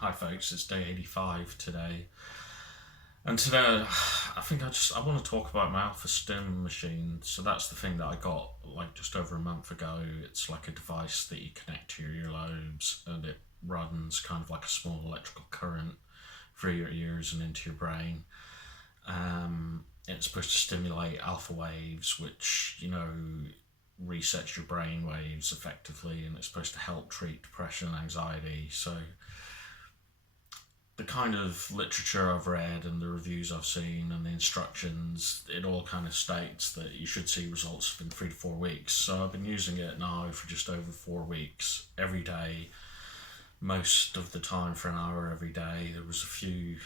Hi folks, it's day 85 today. And today I think I want to talk about my Alpha-Stim machine. So that's the thing that I got like just over a month ago. It's like a device that you connect to your earlobes and it runs kind of like a small electrical current through your ears and into your brain. It's supposed to stimulate alpha waves, which, resets your brain waves effectively, and it's supposed to help treat depression and anxiety. So the kind of literature I've read and the reviews I've seen and the instructions, it all kind of states that you should see results within 3 to 4 weeks. So I've been using it now for just over 4 weeks, every day, most of the time for an hour every day. There was a few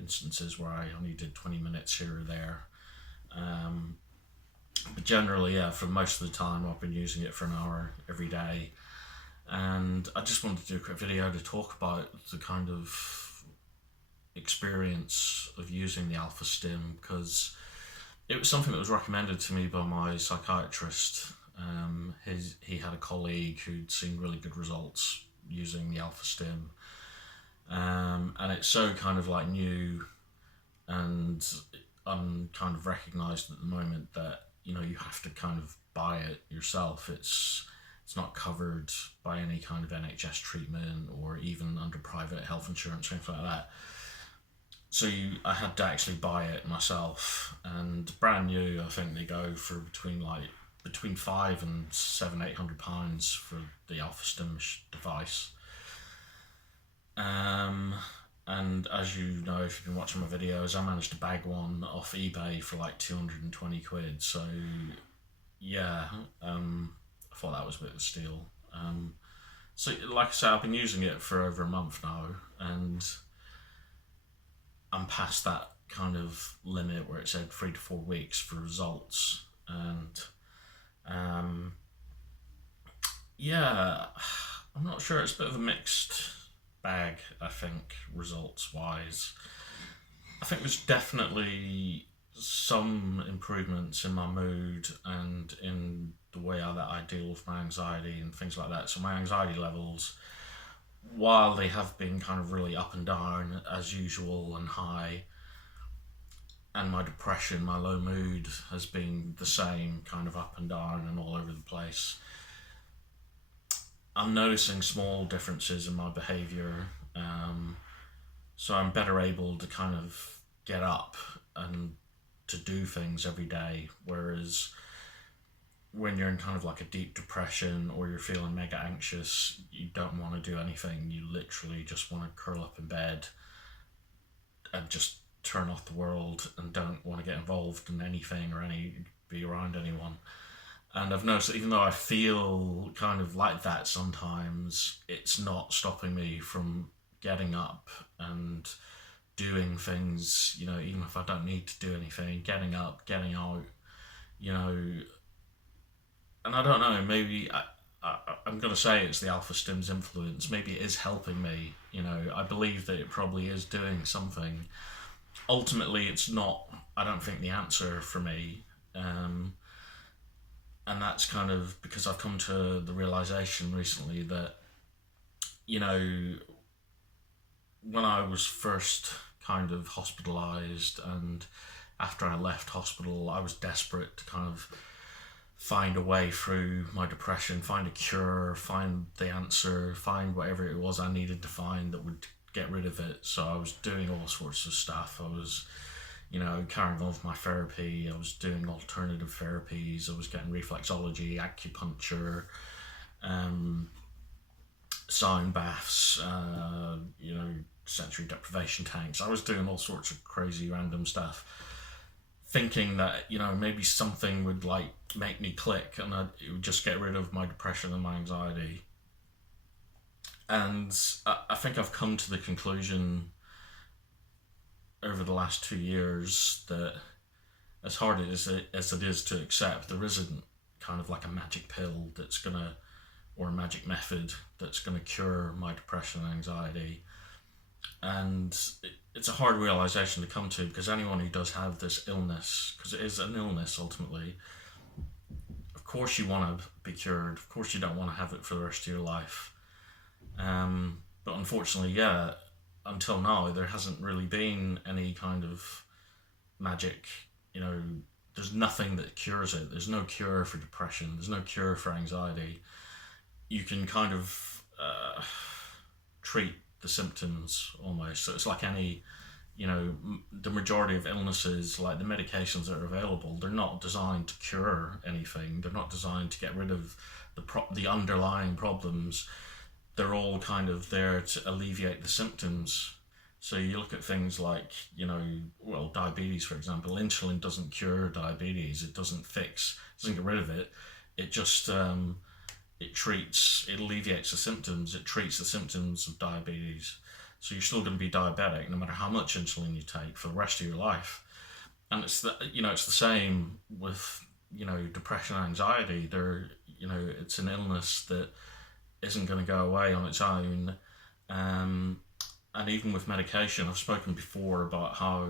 instances where I only did 20 minutes here or there. But generally, yeah, for most of the time I've been using it for an hour every day. And I just wanted to do a quick video to talk about the kind of experience of using the Alpha-Stim, because it was something that was recommended to me by my psychiatrist. He had a colleague who'd seen really good results using the Alpha-Stim. And it's so kind of like new and kind of recognised at the moment that you have to kind of buy it yourself. It's not covered by any kind of NHS treatment or even under private health insurance or anything like that. So I had to actually buy it myself, and brand new, I think they go for between £500 and £700-800 for the Alpha-Stim device. And as you know, if you've been watching my videos, I managed to bag one off eBay for like 220 quid. So yeah, I thought that was a bit of a steal. So like I said, I've been using it for over a month now, and I'm past that kind of limit where it said 3 to 4 weeks for results. And yeah, I'm not sure, it's a bit of a mixed bag, I think, results wise. I think there's definitely some improvements in my mood and in the way that I deal with my anxiety and things like that. So my anxiety levels, while they have been kind of really up and down as usual and high, and my depression, my low mood has been the same, kind of up and down and all over the place, I'm noticing small differences in my behaviour. So I'm better able to kind of get up and to do things every day, whereas when you're in kind of like a deep depression or you're feeling mega anxious, you don't want to do anything. You literally just want to curl up in bed and just turn off the world and don't want to get involved in anything or be around anyone. And I've noticed that even though I feel kind of like that sometimes, it's not stopping me from getting up and doing things, even if I don't need to do anything, getting up, getting out, and I don't know, maybe I'm going to say it's the Alpha-Stim's influence. Maybe it is helping me, I believe that it probably is doing something. Ultimately, it's not, I don't think, the answer for me. And that's kind of because I've come to the realisation recently that, when I was first kind of hospitalised and after I left hospital, I was desperate to kind of find a way through my depression, find a cure, find the answer, find whatever it was I needed to find that would get rid of it. So I was doing all sorts of stuff. I was carrying on with my therapy. I was doing alternative therapies. I was getting reflexology, acupuncture, sound baths, sensory deprivation tanks. I was doing all sorts of crazy random stuff, thinking that, maybe something would like make me click and it would just get rid of my depression and my anxiety. And I think I've come to the conclusion over the last 2 years that, as hard as it is to accept, there isn't kind of like a magic pill or a magic method that's gonna cure my depression and anxiety. And it's a hard realization to come to, because anyone who does have this illness, because it is an illness ultimately, of course you want to be cured, of course you don't want to have it for the rest of your life. But unfortunately, yeah, until now, there hasn't really been any kind of magic. You know, there's nothing that cures it. There's no cure for depression. There's no cure for anxiety. You can kind of treat the symptoms almost. So it's like any, the majority of illnesses, like the medications that are available, they're not designed to cure anything. They're not designed to get rid of the underlying problems. They're all kind of there to alleviate the symptoms. So you look at things like, diabetes, for example. Insulin doesn't cure diabetes. It doesn't get rid of it. It just, it alleviates the symptoms. It treats the symptoms of diabetes. So you're still going to be diabetic no matter how much insulin you take for the rest of your life. And it's the same with, depression and anxiety. It's an illness that isn't going to go away on its own. And even with medication, I've spoken before about how,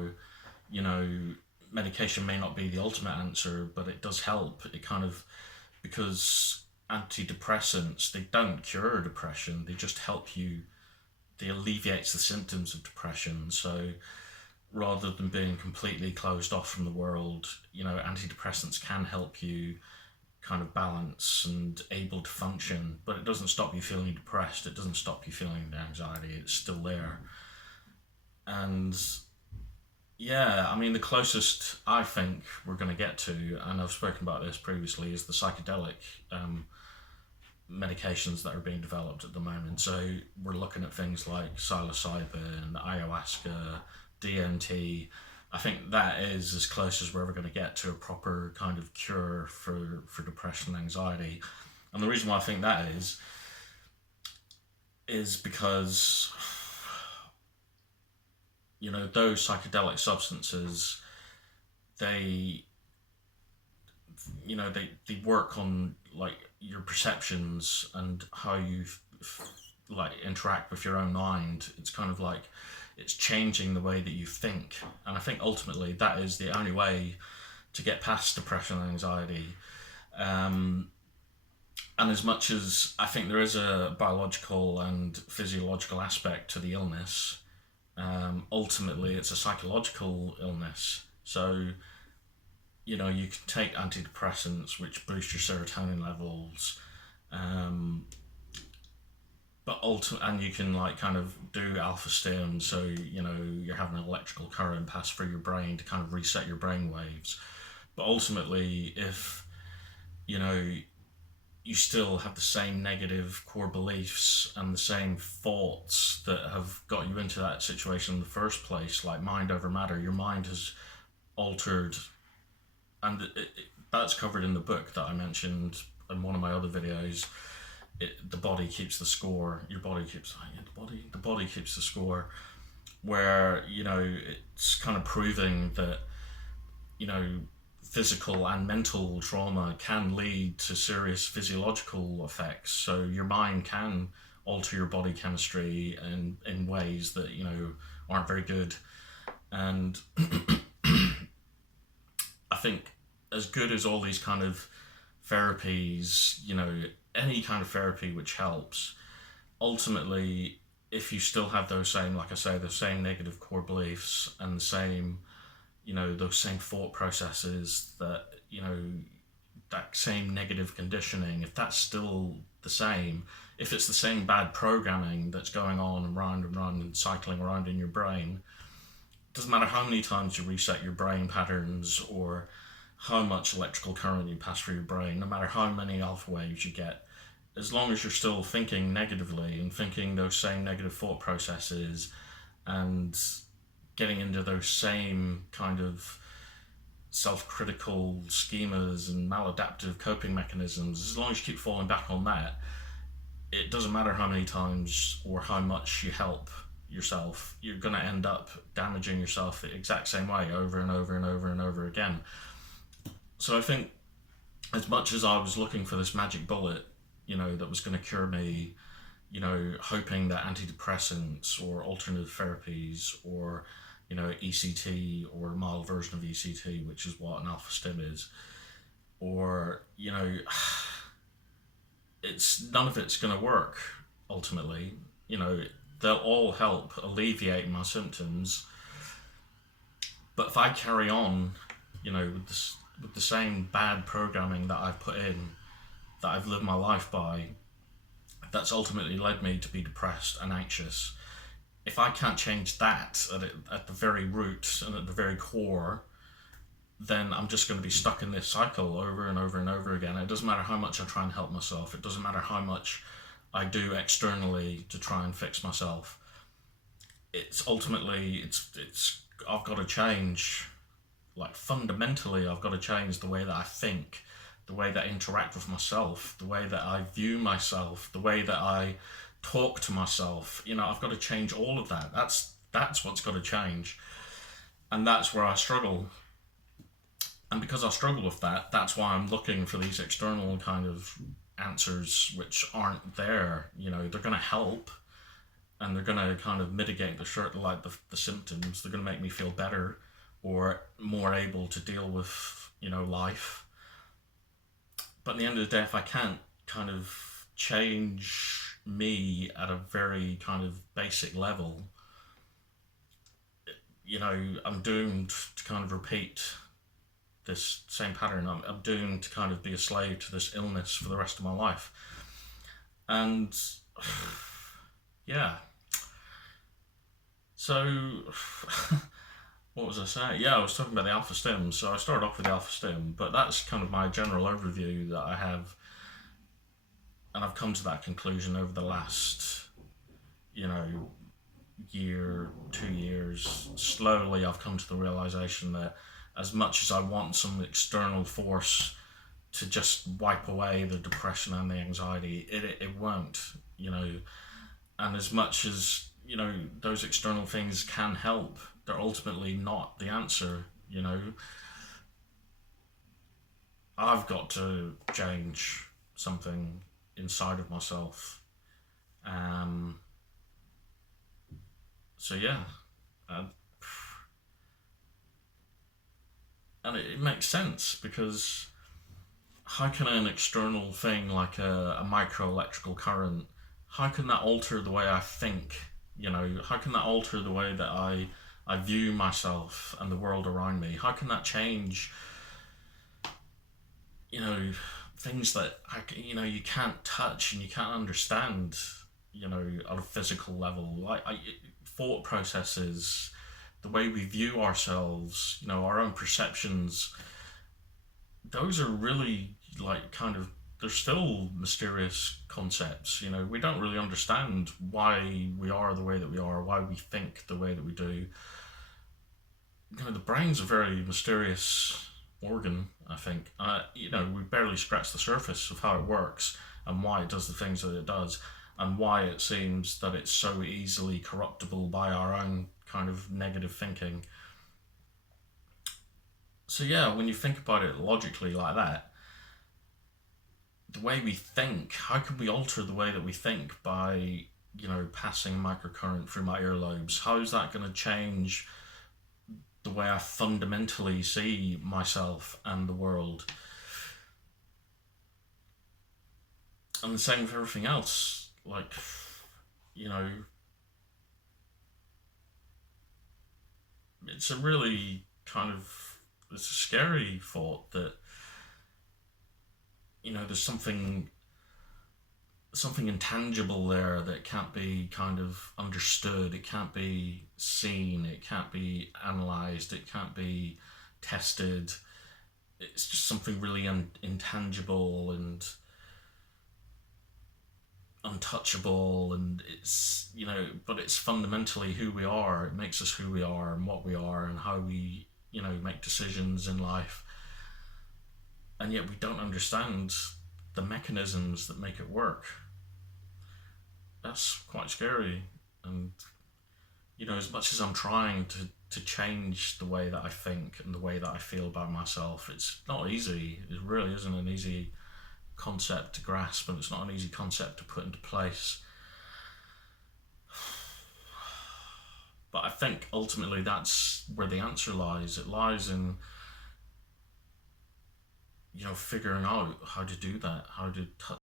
medication may not be the ultimate answer, but it does help. Because antidepressants, they don't cure depression, they just help you, they alleviates the symptoms of depression. So rather than being completely closed off from the world, antidepressants can help you kind of balance and able to function, but it doesn't stop you feeling depressed. It doesn't stop you feeling the anxiety. It's still there. And yeah, I mean, the closest I think we're going to get to, and I've spoken about this previously, is the psychedelic medications that are being developed at the moment. So we're looking at things like psilocybin, ayahuasca, DMT. I think that is as close as we're ever going to get to a proper kind of cure for depression and anxiety. And the reason why I think that is because, those psychedelic substances, they work on like your perceptions and how you like interact with your own mind. It's kind of like it's changing the way that you think, and I think ultimately that is the only way to get past depression and anxiety. And as much as I think there is a biological and physiological aspect to the illness, ultimately it's a psychological illness. So you can take antidepressants which boost your serotonin levels, and you can like kind of do Alpha-Stim, so you're having an electrical current pass through your brain to kind of reset your brain waves. But ultimately, if you still have the same negative core beliefs and the same thoughts that have got you into that situation in the first place, like mind over matter, your mind has altered. And that's covered in the book that I mentioned in one of my other videos. The body keeps the score. Your body keeps the body keeps the score. Where it's kind of proving that physical and mental trauma can lead to serious physiological effects. So your mind can alter your body chemistry in ways that aren't very good. And I think as good as all these kind of therapies, any kind of therapy which helps, ultimately, if you still have those same, like I say, the same negative core beliefs and the same, those same thought processes, that, that same negative conditioning, if that's still the same, if it's the same bad programming that's going on and round and cycling around in your brain, doesn't matter how many times you reset your brain patterns or how much electrical current you pass through your brain, no matter how many alpha waves you get, as long as you're still thinking negatively and thinking those same negative thought processes and getting into those same kind of self-critical schemas and maladaptive coping mechanisms, as long as you keep falling back on that, it doesn't matter how many times or how much you help yourself, you're going to end up damaging yourself the exact same way over and over and over and over again. So I think as much as I was looking for this magic bullet, that was going to cure me, hoping that antidepressants or alternative therapies or, ECT or a mild version of ECT, which is what an Alpha-Stim is, or, it's none of it's going to work ultimately. they'll all help alleviate my symptoms. But if I carry on, with the same bad programming that I've put in, that I've lived my life by, that's ultimately led me to be depressed and anxious. If I can't change that at the very root and at the very core, then I'm just going to be stuck in this cycle over and over and over again. It doesn't matter how much I try and help myself. It doesn't matter how much I do externally to try and fix myself. It's ultimately, I've got to change, like fundamentally, I've got to change the way that I think, the way that I interact with myself, the way that I view myself, the way that I talk to myself. I've got to change all of that. That's what's got to change. And that's where I struggle. And because I struggle with that, that's why I'm looking for these external kind of answers which aren't there. They're going to help, and they're going to kind of mitigate the symptoms. They're going to make me feel better or more able to deal with, life. But at the end of the day, if I can't kind of change me at a very kind of basic level, I'm doomed to kind of repeat this same pattern. I'm doomed to kind of be a slave to this illness for the rest of my life. And yeah. So, what was I saying? Yeah, I was talking about the Alpha-Stim. So I started off with the Alpha-Stim, but that's kind of my general overview that I have. And I've come to that conclusion over the last, year, 2 years. Slowly, I've come to the realization that as much as I want some external force to just wipe away the depression and the anxiety, it won't, and as much as, those external things can help, they're ultimately not the answer, I've got to change something inside of myself. So yeah, and it makes sense, because how can an external thing like a microelectrical current, how can that alter the way I think? How can that alter the way that I view myself and the world around me? How can that change, things that you can't touch and you can't understand, at a physical level, like thought processes, the way we view ourselves, our own perceptions. Those are really they're still mysterious concepts. We don't really understand why we are the way that we are, why we think the way that we do. The brain's a very mysterious organ, I think. We barely scratch the surface of how it works and why it does the things that it does, and why it seems that it's so easily corruptible by our own kind of negative thinking. So yeah, when you think about it logically like that, the way we think, how can we alter the way that we think by, passing microcurrent through my earlobes? How is that going to change the way I fundamentally see myself and the world? And the same with everything else. It's a really it's a scary thought that, there's something intangible there that can't be kind of understood, it can't be seen, it can't be analysed, it can't be tested. It's just something really intangible and untouchable, and it's, but it's fundamentally who we are. It makes us who we are and what we are and how we, make decisions in life. And yet we don't understand the mechanisms that make it work. That's quite scary. And, as much as I'm trying to change the way that I think and the way that I feel about myself, it's not easy. It really isn't an easy concept to grasp, and it's not an easy concept to put into place. But I think ultimately that's where the answer lies. It lies in, figuring out how to do that, how to touch